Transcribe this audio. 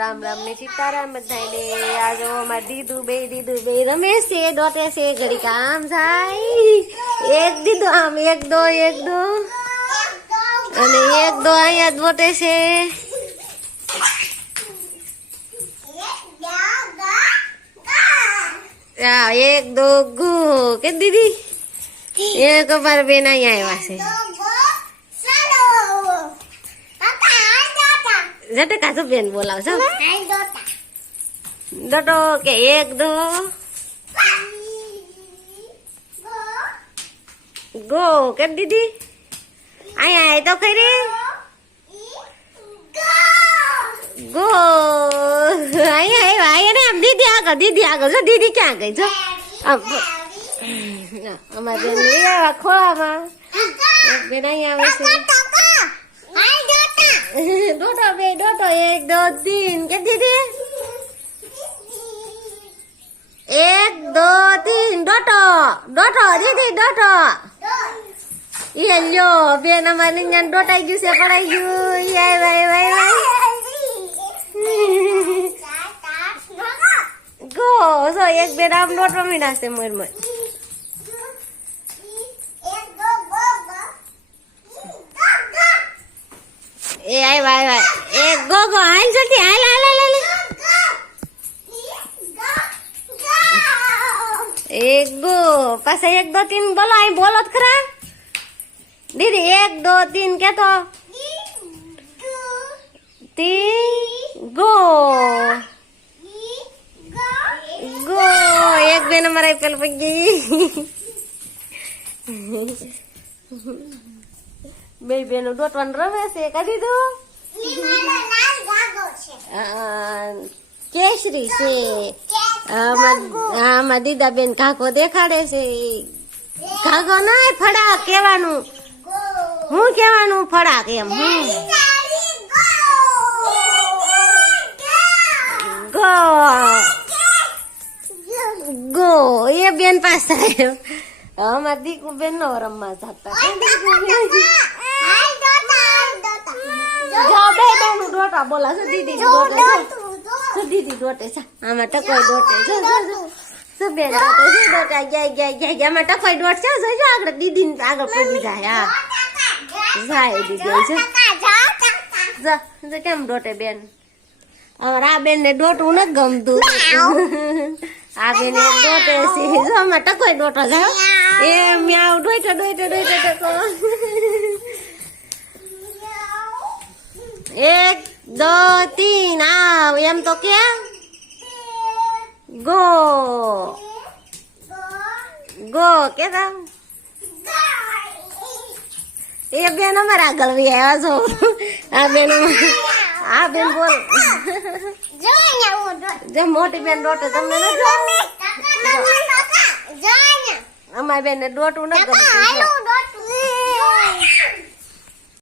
રામ રામ ને સીતારામ બધાને. આ જો અમાર દીદુ બે રમે છે, દોટે છે, ઘડી કામ થાય. એક દીદુ આમ એક દો અને એક દો અહીંયા દોટે છે. એક દો ગો કે દીદી એક અમારા બેન અહીંયા આવ્યા છે. જટે કાચો બેન બોલાવશો દોટો કે એક દો ગો કે દીદી અહીંયા તો ખરી ગો અહીંયા ને આમ દીદી આગળ જો દીદી ક્યાં ગઈ જો અમારે બેન આવ્યા ખોળામાં. એક બેન અહીંયા આવે છે. ડોટો એક દો તીન કે દીદી એક દો તીન ડોટો દીદી ડોટો એ લ્યો બેન અમારે અહીંયા ડોટાઈ ગયું છે, પડાઈ ગયું. ગો જો એક બેન આમ ડોટો મીનાશે મોર એ આવ્યા એક ગો હાલ જતી હાલ એક ગો પાછા એક દો તીન બોલો અહીં બોલો ખરા દીદી એક દો તીન કેતો તીન ગો ગો એક બેન અમારે પેલ પગી બે બેનો દોટવાનું રમે છે. કરી દો કેસરી છે. આમાં દીદા બેન કાકો દેખાડે છે. કાકો ના ફડાક કેવાનું, હું કેવાનું ફડાક એમ. ગો ગો એ બેન પાસે આવ્યો. અમારા દીકુ બેન નો રમવા જતા ડોટા બોલા છો દીદી ડોટે છે. આમાં ટકોઈ ડોટે છે બેન ડોટા ગયા આમાં ટકોઈ ડોટ છે. જોજો આગળ દીદી આગળ પડી જાય. હા જાય દીદી છે કેમ ડોટે બેન. અમારા આ બેન ને ડોટું નથી ગમતું. આ બેન એક ડોટે છે. જો આમાં ટકોઈ ડોટો જાય એ મ્યાઉ ડોઈટો ટકો. એક દો તીન આવ એમ તો કે ગો કે એ બેન અમારા આગળ આવ્યા છો. આ બેન બોલ જે મોટી બેન ડોટે તમને અમારી બેન ને ડોટું ન ગમતું.